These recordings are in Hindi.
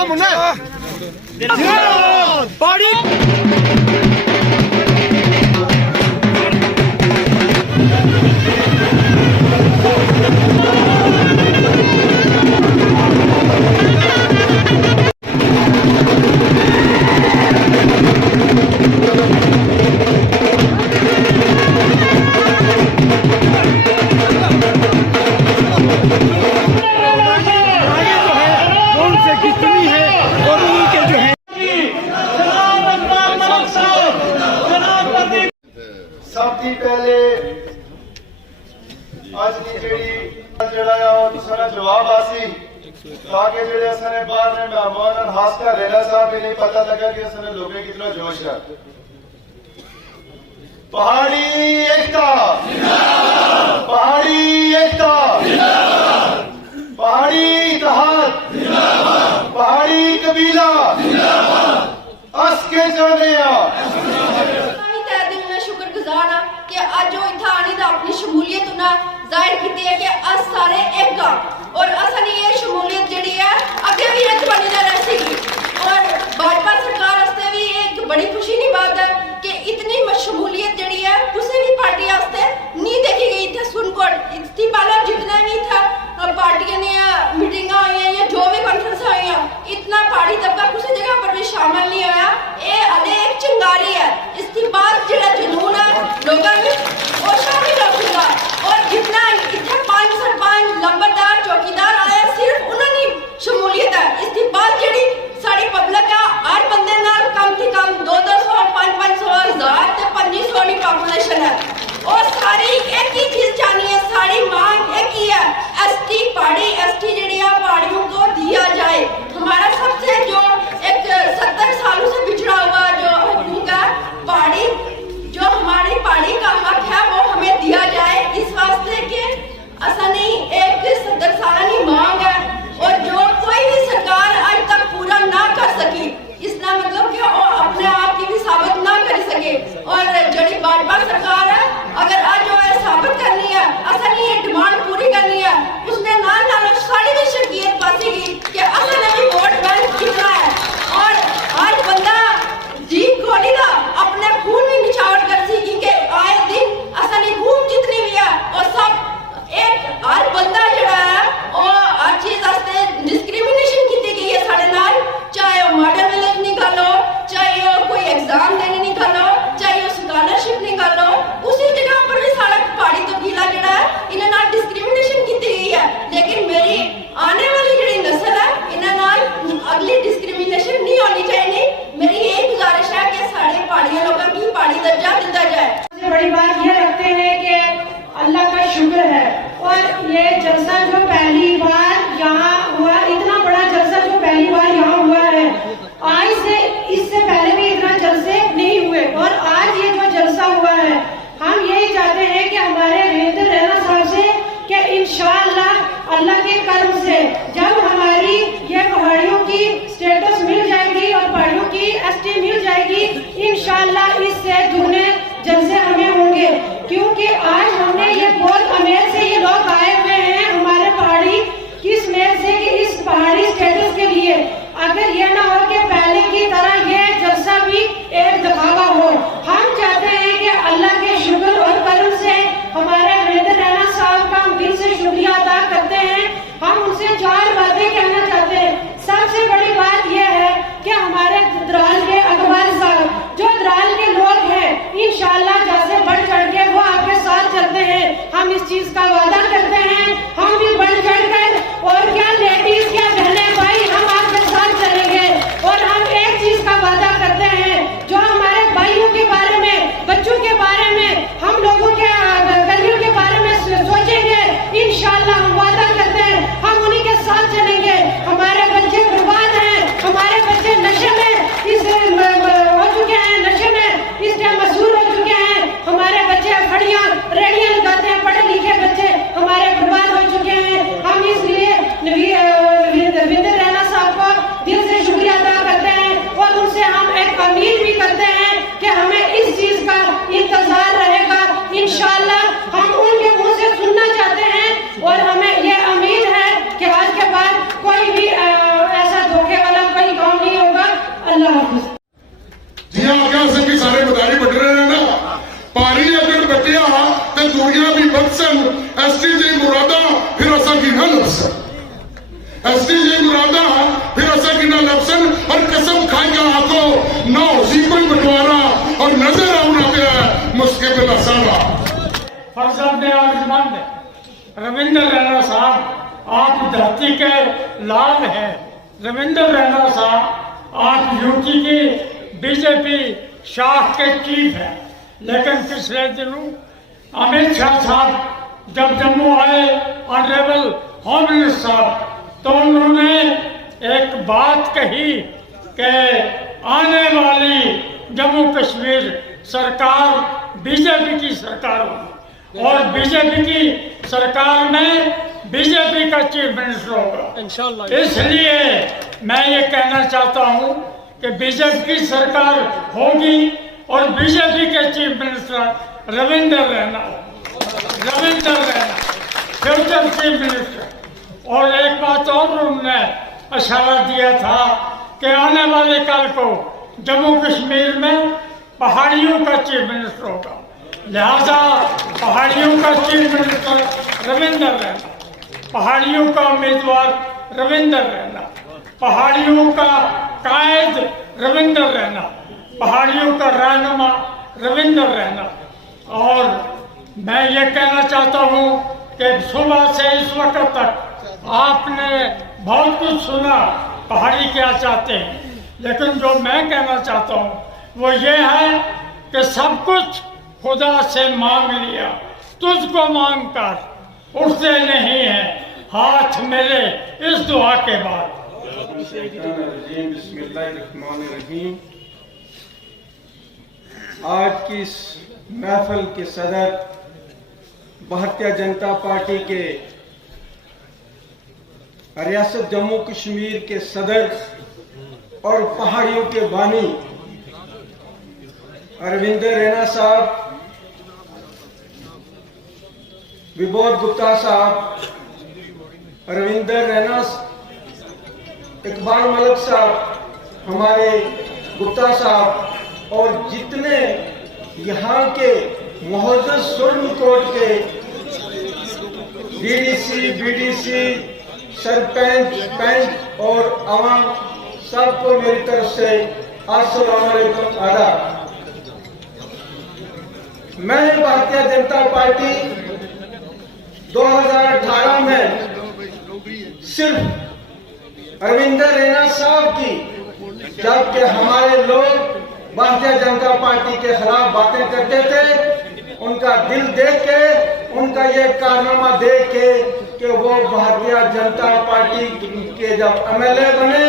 ओ मुन्ना पाड़ी सबसे पहले आज की जवाब आसी ताकि जेडे असने बाहर ने मेहमान और खास कर रेला साहब भी नहीं पता लगा कि असने लोगों में कितना जोश है। पहाड़ी एकता, पहाड़ी एकता, पहाड़ी इत्तेहाद, पहाड़ी कबीला अस के चाहते कि अज इत्थे आने का अपनी शमूलियत जाहिर की है कि अस सारे एक और असली ये शमूलियत जी है अगे भी एक बनी रही और भाजपा सरकार वास्ते भी एक बड़ी खुशी की बात है कि इतनी शमूलियत जी है किसी भी पार्टी वास्ते नहीं देखी गई इतने सुनकोट इसकी पहले जितने भी था पार्टियां ने मीटिंग हुई या जो भी कॉन्फ्रेंस हुई इतना पहाड़ी तबका किसी जगह पर भी शामिल नहीं होया। ये हले एक चिंगारी है, इसके बाद जो जुनून है लोगों में वो शामिल होगा और जितना इतने 5 सरपंच लंबरदार चौकीदार आए सिर्फ उन्होंने शमूलियत है। इसके बाद जी साड़ी पब्लिक है हर बंदे नाल कम से कम 200 500 1000 ते 2500 की पॉपुलेशन है और सारी एक ही चीज चाहनी है, सारी मांग एक ही है एसटी पहाड़ी एसटी जी पहाड़ियों को दिया जाए। हमारा सबसे जो एक 70 सालों से बिछड़ा हुआ जो हुकूक है पहाड़ी जो हमारी पहाड़ी का मैं आख्या से कि सारे मदारी बट रहे हैं ना, पानी अगर बटिया तो दुनिया भी बदसन। STJ मुरादा फिर असा की ना लफसन, STJ मुरादा फिर असा की ना लफसन। और कसम खाएगा आंखों ना उसी कोई बंटवारा और नजर आना पे मुश्किल असावा। फर्जंद आर्जमंद रविंद्र रैना साहब, आप धरती के लाल हैं। रविंद्र रैना साहब, आप यूटी की बीजेपी शाख के चीफ हैं, लेकिन पिछले दिनों अमित शाह साहब जब जम्मू आए, ऑनरेबल होम मिनिस्टर साहब, तो उन्होंने एक बात कही कि आने वाली जम्मू कश्मीर सरकार बीजेपी की सरकार होगी और बीजेपी की सरकार में बीजेपी का चीफ मिनिस्टर होगा इंशाल्लाह। इसलिए मैं ये कहना चाहता हूँ कि बीजेपी की सरकार होगी और बीजेपी के chief minister Ravindra Raina, Ravindra Raina future chief minister. और एक बात और उन्होंने इशारा दिया था कि आने वाले कल को जम्मू कश्मीर में पहाड़ियों का चीफ मिनिस्टर होगा, लिहाजा पहाड़ियों का चीफ मिनिस्टर रविंद्र रैना, पहाड़ियों का उम्मीदवार रविंद्र रैना, पहाड़ियों का कायद रविंद्र रैना, पहाड़ियों का रहनुमा रविंद्र रैना। और मैं ये कहना चाहता हूँ कि सुबह से इस वक्त तक आपने बहुत कुछ सुना, पहाड़ी क्या चाहते हैं, लेकिन जो मैं कहना चाहता हूँ वो ये है कि सब कुछ खुदा से मांग लिया, तुझको मांग कर उठते नहीं है हाथ मेरे इस दुआ के बाद। बिस्मिल्लाहिर्रहमानिर्रहीम। आज की इस महफिल के सदर भारतीय जनता पार्टी के रियासत जम्मू कश्मीर के सदर और पहाड़ियों के बानी रविंद्र रैना साहब, विबोध गुप्ता साहब, रविंद्र रैना, इकबाल मलिक साहब, हमारे गुप्ता साहब और जितने यहाँ के मोहज्जज सुप्रीम कोर्ट के डीडीसी, बीडीसी, सरपंच, पंच और आवाम सबको मेरी तरफ से अस्सलाम वालेकुम आदाब। मैं भारतीय जनता पार्टी 2018 में सिर्फ रविंद्र रैना साहब की, जबकि हमारे लोग भारतीय जनता पार्टी के खिलाफ बातें करते थे, उनका दिल देख के, उनका ये कारनामा देख के कि वो भारतीय जनता पार्टी के जब MLA बने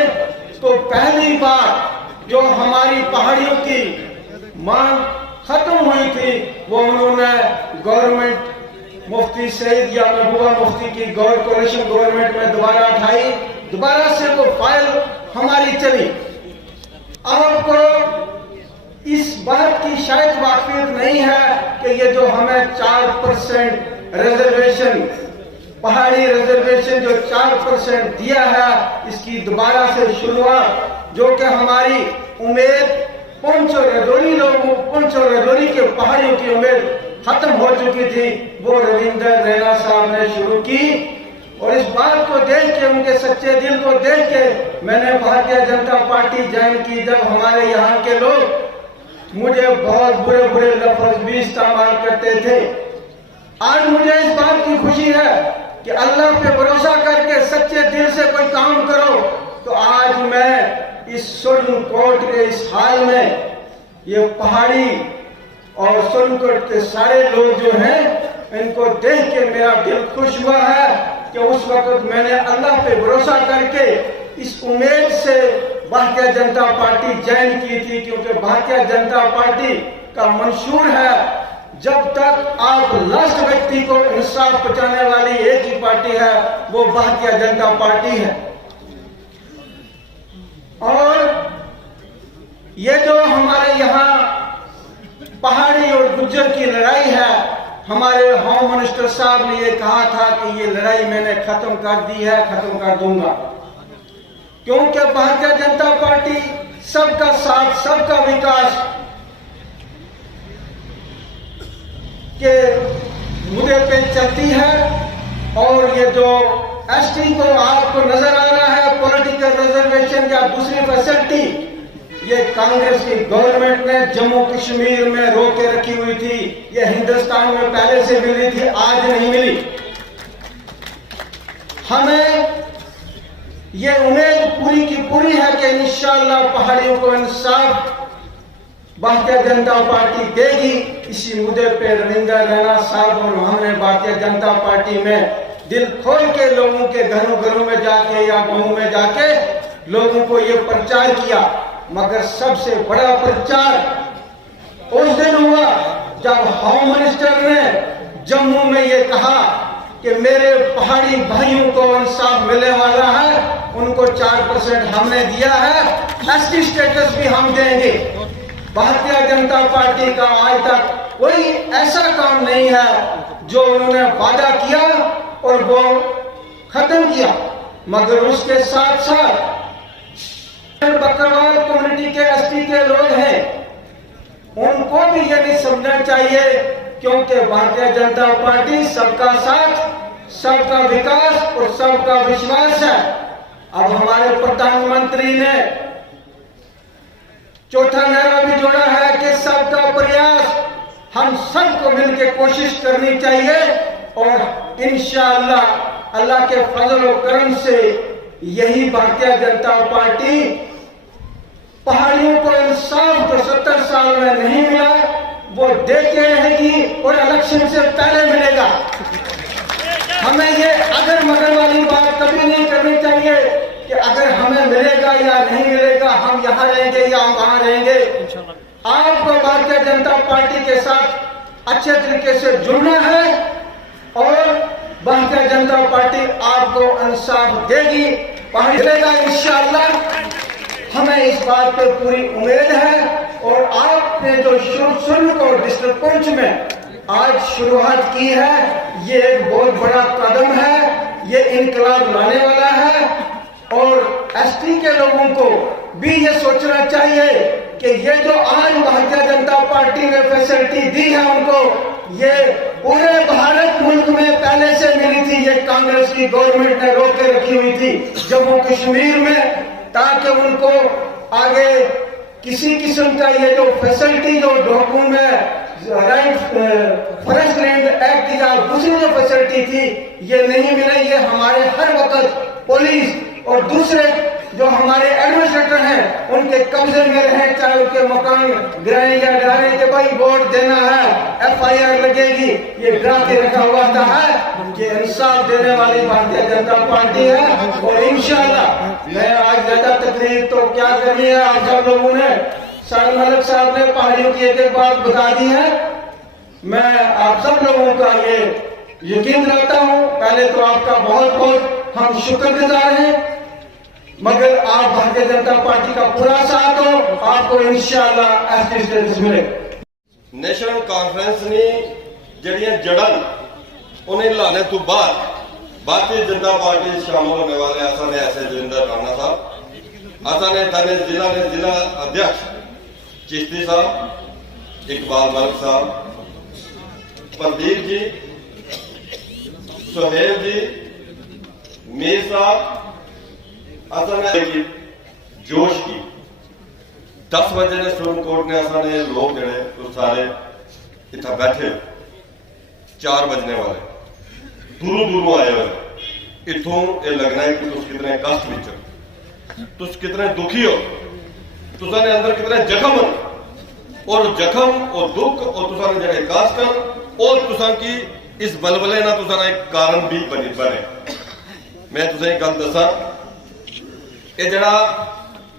तो पहली बार जो हमारी पहाड़ियों की मांग खत्म हुई थी वो उन्होंने गवर्नमेंट मुफ्ती सईद या महबूबा मुफ्ती की कोalition गवर्नमेंट में दोबारा उठाई, दोबारा से वो फाइल हमारी चली। आपको इस बात की शायद वाकफियत नहीं है कि ये जो हमें 4% रिजर्वेशन, पहाड़ी रिजर्वेशन जो 4% दिया है, इसकी दोबारा से शुरुआत, जो कि हमारी उम्मीद पुंछ और रजौरी के पहाड़ियों की उम्मीद खत्म हो चुकी थी, वो रविंद्र रैना साहब ने शुरू की। और इस बात को देख के, उनके सच्चे दिल को देख के मैंने भारतीय जनता पार्टी ज्वाइन की। जब हमारे यहाँ के लोग मुझे बहुत बुरे बुरे लफ्ज भी इस्तेमाल करते थे, आज मुझे इस बात की खुशी है कि अल्लाह पे भरोसा करके सच्चे दिल से कोई काम करो तो आज मैं इस सुप्रीम कोर्ट के इस हाल में ये पहाड़ी और सुप्रीम कोर्ट के सारे लोग जो हैं, इनको देख के मेरा दिल खुश हुआ है कि उस वक्त मैंने अल्लाह पे भरोसा करके इस उम्मीद से भारतीय जनता पार्टी ज्वाइन की थी, क्योंकि भारतीय जनता पार्टी का मंशूर है जब तक आप लास्ट व्यक्ति को इंसाफ पहुंचाने वाली एक ही पार्टी है, वो भारतीय जनता पार्टी है। और ये जो हमारे यहाँ पहाड़ी और गुज्जर की लड़ाई है, हमारे होम मिनिस्टर साहब ने ये कहा था कि ये लड़ाई मैंने खत्म कर दी है, खत्म कर दूंगा, क्योंकि भारतीय जनता पार्टी सबका साथ, सबका विकास चलती है। और ये जो एसटी को आपको नजर आ रहा है पॉलिटिकल रिजर्वेशन या दूसरी फैसिलिटी, ये कांग्रेस की गवर्नमेंट ने जम्मू कश्मीर में रोक के रखी हुई थी। ये हिंदुस्तान में पहले से मिली थी, आज नहीं मिली। हमें ये उम्मीद पूरी की पूरी है कि इंशाअल्लाह पहाड़ियों को इंसाफ भारतीय जनता पार्टी देगी। इसी मुद्दे पे रविंदर रैना साहब और हमने भारतीय जनता पार्टी में दिल खोल के लोगों के घरों घरों में जाके या गांवों में जाके लोगों को ये प्रचार किया। मगर सबसे बड़ा प्रचार उस दिन हुआ जब होम मिनिस्टर ने जम्मू में ये कहा कि मेरे पहाड़ी भाइयों को इंसाफ मिलने वाला है, उनको 4% हमने दिया है, एसटी स्टेटस भी हम देंगे। भारतीय जनता पार्टी का आज तक कोई ऐसा काम नहीं है जो उन्होंने वादा किया और वो खत्म किया। मगर उसके साथ साथ बकरवाल कम्युनिटी के एसटी के लोग हैं, उनको भी ये नहीं समझना चाहिए, क्योंकि भारतीय जनता पार्टी सबका साथ, सबका विकास और सबका विश्वास है। अब हमारे प्रधानमंत्री ने चौथा नारा भी जोड़ा है कि सबका प्रयास, हम सबको मिलकर कोशिश करनी चाहिए। और इंशाअल्लाह अल्लाह के फजल और करम से यही भारतीय जनता पार्टी पहाड़ियों को इंसाफ तो 70 साल में नहीं मिला, वो देके रहेगी और इलेक्शन से पहले मिलेगा। हमें ये अगर मगर वाली बात कभी नहीं करनी चाहिए कि अगर हमें मिलेगा या नहीं मिलेगा, हम यहाँ रहेंगे या हम वहां रहेंगे। आपको भारतीय जनता पार्टी के साथ अच्छे तरीके से जुड़ना है और भारतीय जनता पार्टी आपको इंसाफ देगी, वहां मिलेगा इंशाअल्लाह। हमें इस बात पर पूरी उम्मीद है। और आपने जो शुरू को डिस्ट्रिक्ट पुंछ में आज शुरुआत की है, ये एक बहुत बड़ा कदम है, ये इनकलाब लाने वाला है। और एसटी के लोगों को भी ये सोचना चाहिए कि ये जो आज भारतीय जनता पार्टी ने फैसिलिटी दी है उनको, ये पूरे भारत मुल्क में पहले से मिली थी। ये कांग्रेस की गवर्नमेंट ने रोक के रखी हुई थी जम्मू कश्मीर में, ताकि उनको आगे किसी किस्म का ये जो फैसिलिटी जो document right forest land act या दूसरी जो फैसिलिटी थी ये नहीं मिले। ये हमारे हर वक्त पुलिस और दूसरे जो हमारे एडमिनिस्ट्रेटर हैं उनके कब्जे में रहे, चाहे उनके मकान गिराए या डाले कि भाई वोट देना है, FIR लगेगी, ये डरा के रखा हुआ था है। ये इंसाफ देने वाली भारतीय जनता पार्टी है। और इंशाअल्लाह मैं आज ज्यादा तकलीफ तो क्या करनी है, आप सब लोगों ने शाह मलिक साहब ने पहाड़ियों की एक बात बता दी है। मैं आप सब लोगों का ये यकीन रखता हूँ, पहले तो आपका बहुत बहुत हम शुक्रगुजार हैं, मगर आप भारतीय जनता पार्टी का पूरा साथ हो, आपको इंशाअल्लाह एसटी स्टेटस मिले। नेशनल कॉन्फ्रेंस ने जड़ियां जड़न उन्हें लाने तो बाद भारतीय जनता पार्टी शामिल होने वाले आसाने ऐसे जोगिंदर राणा साहब, आसाने थाने जिला अध्यक्ष चिश्ती साहब, इकबाल मलिक साहब, प्रदीप जी, सुहेल जी, मीर साहब, की जोश की 10 बजे ने सुप्रीम कोर्ट ने असाने लोग जड़े तो सारे इतना बैठे 4 बजने वाले दूरों आए हुए, इतों ये लगना है कि तुम कितने कष्ट विच, तुम कितने दुखी हो, तुसाने अंदर कितने जख्म हो, और जख्म और दुख और तुसाने जड़े कष्ट और तुसा की इस बलबले ना तुसाना एक कारण भी बने। मैं तुसें एक गल दसा, ये जड़ा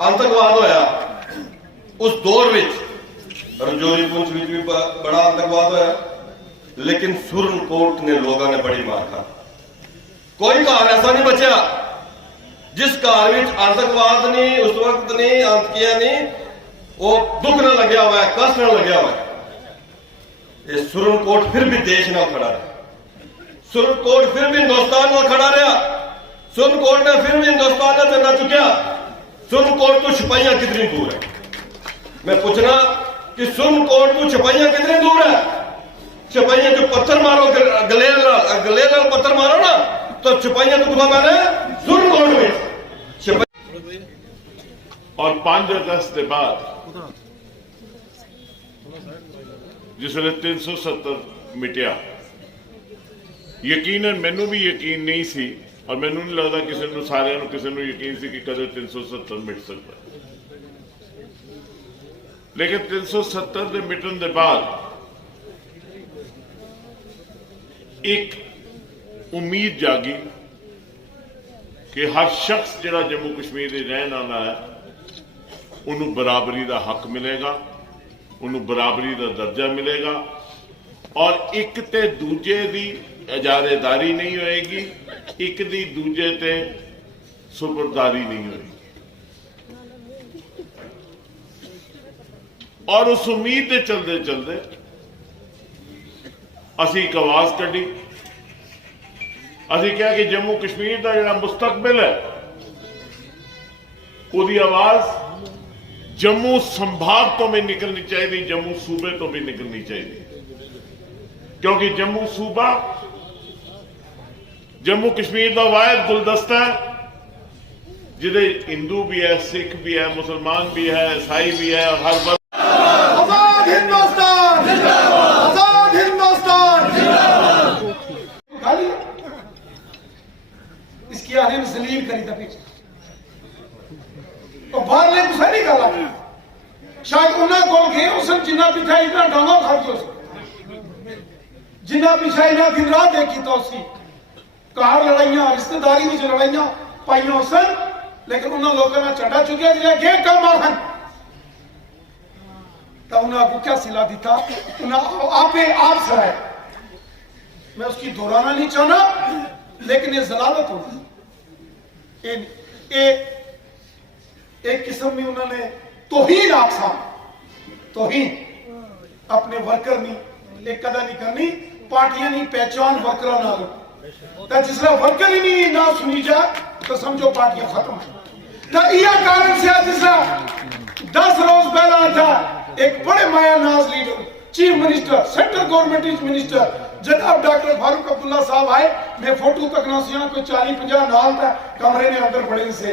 आतंकवाद होया उस दौर विच रजौरी पुंछ विच भी बड़ा आतंकवाद होया, लेकिन सुरन कोट ने लोगों ने बड़ी मार खा। कोई घर ऐसा नहीं बचा जिस घर विच आतंकवाद ने उस वक्त नहीं अंत किया नहीं, वो दुख न लग्या हुआ है, कष्ट न लग्या हुआ है। ये सुरन कोट फिर भी देश ना खड़ा रहा, सुरन कोट फिर भी हिंदुस्तान में खड़ा रहा, सुरन कोट ने फिर भी हिंदुस्तान का झंडा चुकिया। सुरन कोट तो सिपाहियां कितनी दूर है, मैं पूछना कि सुरन कोट तो सिपाहियां कितनी दूर है, सिपाहियों जो पत्थर मारो, गले नाल पत्थर मारो ना, तो सिपाहियों को गुफा मारे सुन कोट में। और 5 अगस्त के बाद जिसने 370 मिटिया, यकीनन मैनू भी यकीन नहीं सी, और मैनू नहीं लगता किसी ने, सारे किसी ने यकीन सी कि कदे 370 मिट सकता। लेकिन 370 के मिटन के बाद एक उम्मीद जागी कि हर शख्स जिहड़ा जम्मू कश्मीर दे रहने वाला है उन्होंने बराबरी का हक मिलेगा, उन्होंने बराबरी का दर्जा मिलेगा, और एक ते दूजे की इजारेदारी नहीं होएगी, एक दी दूजे ते सुपरदारी नहीं होएगी। और उस उम्मीद के चलते चलते असी एक आवाज कढ़ी, असी कहा कि जम्मू कश्मीर का जिहड़ा मुस्तकबिल है उसकी आवाज जम्मू संभाग तो भी निकलनी चाहिए, जम्मू सूबे तो भी निकलनी चाहिए, क्योंकि जम्मू सूबा जम्मू कश्मीर का वाहिद गुलदस्ता है जिदे हिंदू भी है, सिख भी है, मुसलमान भी है, ईसाई भी है, और हर वर्ग। आजाद हिंदुस्तान जिंदाबाद, आजाद हिंदुस्तान जिंदाबाद। इसकी आने में जलील करी था पीछे, तो बाहर ले गुस्सा नहीं गाला, शायद उन्हें कोल गए उस जिन्ना पीछा इतना डांगा खा दिया, जिन्ना पीछा इतना दिन रात देखी तो उसी कार लड़ाइया, रिश्तेदारी में लड़ाइया पाइया उसन, लेकिन उन्होंने लोगों ने चढ़ा चुके जिन्हें गे काम आखन, तो उन्हें क्या सिला दी था, उन्हें आपे आप सराय। मैं उसकी दोहराना नहीं चाहना, लेकिन ये जलालत होगी, एक किस्म में उन्होंने तौहीन आखसा, तौहीन अपने वर्कर नहीं एक कदा नहीं करनी, पार्टियां नहीं पहचान वर्कर ना लो, तो जिसला वर्कर ही नहीं ना सुनी जा तो समझो पार्टियां खत्म है। तो यह कारण से जिसला 10 रोज पहला था एक बड़े माया नाज leader, chief minister, central government minister जनाब डॉक्टर फारूक अब्दुल्ला साहब आए, मैं फोटो तक ना सिया, कोई 40-50 नाल था कमरे में अंदर बड़े से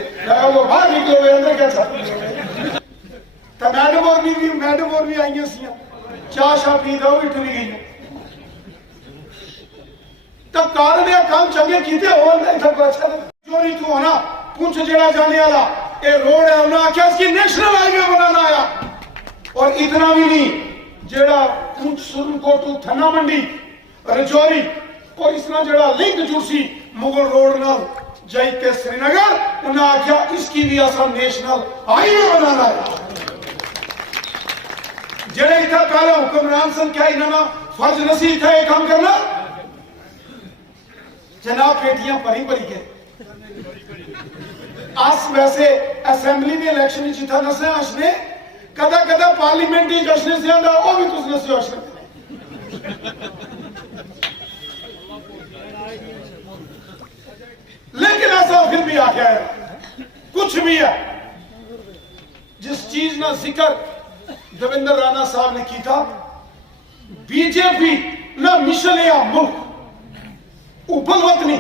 वो बाहर निकले हुए अंदर क्या था, तो मैडम और भी आई सिया, चाह शाह पी दो भी टुरी गई, तब कारण या काम चंगे कीते हो अच्छा चोरी तू होना पुंछ जड़ा जाने वाला ये रोड है, उन्हें आख्या इसकी नेशनल हाईवे बनाना आया, और इतना भी नहीं जेड़ा पुंछ सुरनकोट थन्ना मंडी रजौरी और इसना जड़ा लिंक जुड़सी मुगल रोड नाल जाई के श्रीनगर, उन्हें आख्या इसकी भी असम नेशनल हाईवे बनाना है। जेड़े इतना काले हुक्मरान सन क्या इन्होंने फर्ज नसी था ये काम करना, जनाब पेटियां भरी भरी के अस वैसे असेंबली में इलेक्शन जिता नसे असने कदा कदा पार्लीमेंट जश्न से आंदा वो भी तुस नसे असने, लेकिन ऐसा फिर भी आख्या है कुछ भी है जिस चीज ना जिक्र देवेंद्र राणा साहब ने की था, बीजेपी ना मिशन या मुल्क उपल वतनी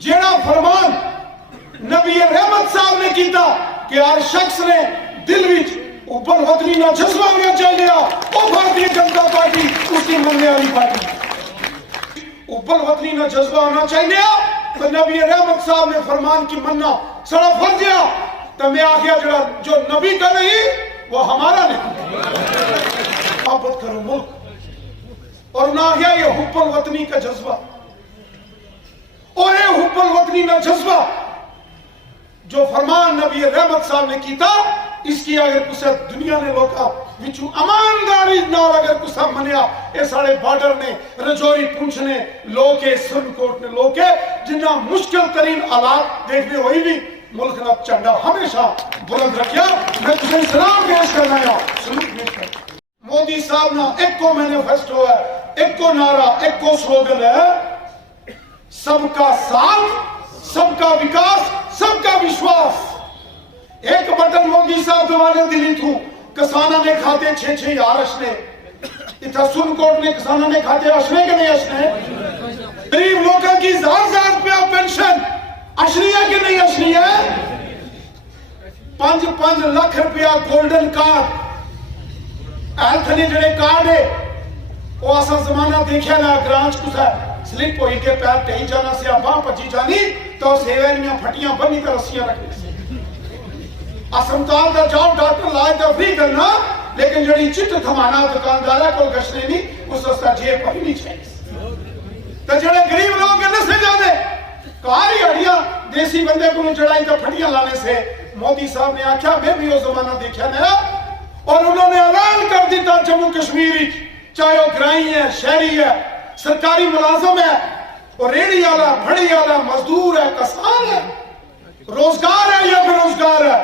जेड़ा फरमान नबी रहमत साहब ने किया कि हर शख्स ने दिल विच उपल वतनी ना जज्बा होना चाहिए, वो भारतीय जनता पार्टी उसकी मनने वाली पार्टी, उपल वतनी ना जज्बा होना चाहिए, तो नबी रहमत साहब ने फरमान की मनना सारा फर्ज है, तो मैं आखिया जरा जो नबी का नहीं वो हमारा नहीं, मोहब्बत करो मुल्क, और ना आखिया ये हुब्बुल वतनी का जज्बा, और ये हुब्बुल वतनी ना जज्बा जो फरमान नबी रहमत साहब ने की था, इसकी अगर कुछ दुनिया ने लोका विचू ईमानदारी नाल अगर कुछ मनिया, ये सारे बॉर्डर ने रजौरी पुंछ ने लोके सुरनकोट ने लोके जिन्ना मुश्किल तरीन हालात देखने हुई भी मुल्क का झंडा हमेशा बुलंद रखिया। मैं तुझे सलाम पेश करना है, सलूट पेश कर। मोदी साहब ना एक को मैनिफेस्टो है, एक को नारा, एक को स्लोगन है, सबका साथ, सबका विकास, सबका विश्वास। एक बटन मोदी साहब तुम्हारे दिल्ली थू किसाना ने खाते 6-6 यारश ने इतना सुप्रीम कोर्ट ने किसानों ने खाते असने के नहीं असने, गरीब लोगों की 1000 रुपया पेंशन असनी है कि नहीं असनी है, 5-5 लाख रुपया गोल्डन कार्ड हेल्थ ने जड़े कार्ड है वो असा जमाना देखा ना ग्रांच कुछ स्लिप हो के पैर टही जाना से बाह भजी जानी तो सेवेलियां फटियां बनी तो रस्सियां रखनी अस्पताल का जाओ डॉक्टर इलाज तो फ्री करना, लेकिन जड़ी चिट थमाना दुकानदार को गशने नहीं उस उसका जेब पर नहीं चाहिए। तो जड़े गरीब लोग के नशे जाने कारी हड़िया देसी बंदे को चढ़ाई तो फटियां लाने से मोदी साहब ने आख्या मैं भी वो जमाना देखा नया, और उन्होंने ऐलान कर दिया जम्मू कश्मीर चाहे वो ग्राई है शहरी है सरकारी मुलाजम है और रेड़ी वाला फड़ी वाला मजदूर है किसान है रोजगार है या बेरोजगार है,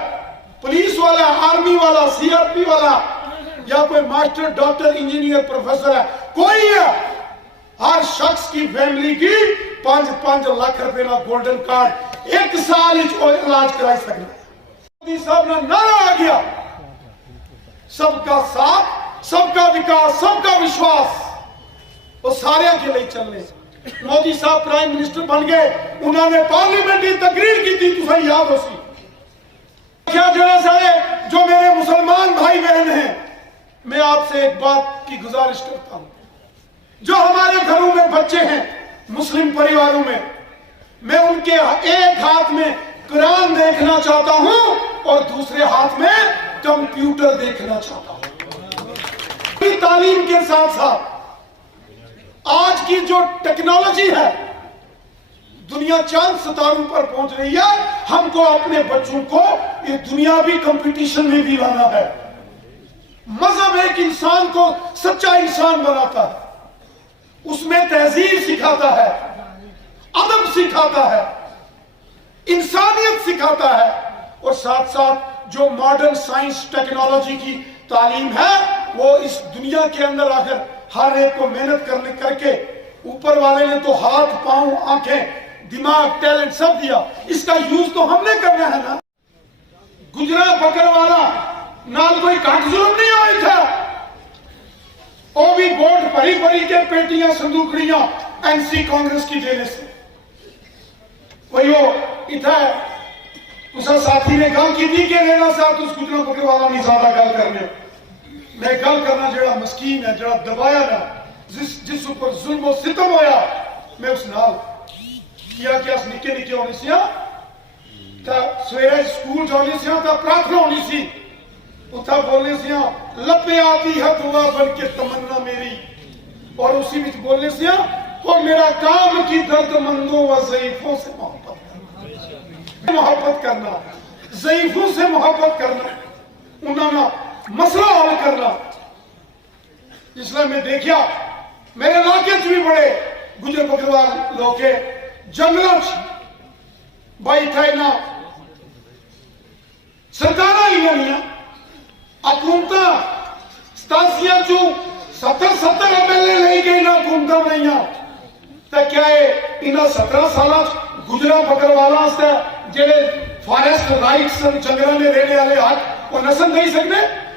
पुलिस वाला आर्मी वाला सीआरपी वाला या कोई मास्टर डॉक्टर इंजीनियर प्रोफेसर है कोई है, हर शख्स की फैमिली की 5-5 लाख रुपए का गोल्डन कार्ड एक साल इलाज कराई सकना। मोदी साहब ने नारा आ गया सबका साथ सबका विकास सबका विश्वास, वो सारे के लिए चलने। मोदी साहब प्राइम मिनिस्टर बन गए, उन्होंने पार्लियामेंट की तकरीर की थी, तुझे याद हो सी क्या जरा सारे जो मेरे मुसलमान भाई बहन हैं, मैं आपसे एक बात की गुजारिश करता हूं, जो हमारे घरों में बच्चे हैं मुस्लिम परिवारों में, मैं उनके एक हाथ में कुरान देखना चाहता हूं और दूसरे हाथ में कंप्यूटर देखना चाहता हूं। तालीम के साथ साथ आज की जो टेक्नोलॉजी है दुनिया चांद सितारों पर पहुंच रही है, हमको अपने बच्चों को ये दुनियावी कंपटीशन में भी लाना है। मजहब एक इंसान को सच्चा इंसान बनाता है, उसमें तहजीब सिखाता है, अदब सिखाता है, इंसानियत सिखाता है, और साथ साथ जो मॉडर्न साइंस टेक्नोलॉजी की तालीम है वो इस दुनिया के अंदर आकर हर एक को मेहनत करके ऊपर वाले ने तो हाथ पांव आंखें दिमाग टैलेंट सब दिया, इसका यूज तो हमने करना है ना। गुजरा बकरवाला नाल कोई घट जुल्म नहीं हुआ था, वो भी वोट भरी भरी के पेटियां संदूकड़ियां एनसी कांग्रेस की देने से वही वो इतना उस साथी ने गल की थी कि रेणा साहब तुम गुजरा बकरवाला नहीं ज्यादा गल करने, मैं गल करना जड़ा मस्कीन है जड़ा दबाया ना जिस ऊपर जुल्म और सितम होया, मैं उस नाल किया कि अस निके निके होने से सवेरे स्कूल जाने से प्रार्थना होनी सी, उथा बोलने से लपे आती है दुआ बन के तमन्ना मेरी, और उसी में बोलने से वो मेरा काम की दर्दमंदों व ज़ईफों से मोहब्बत करना, ज़ईफों से मोहब्बत करना, उन्होंने मसला हल करना। इसलिए मैं देखा मेरे इलाके च भी बड़े गुजर बकरवाल लोग के जंगलों भाई था सरकार ही हुकूमत 70 MLA नहीं गई ना हुकूमत बनाई, तो क्या है इन 17 साल गुजरा बकरवाला जेडे फॉरेस्ट राइट्स जंगलों में रहने वाले हक वो नसन नहीं सकते।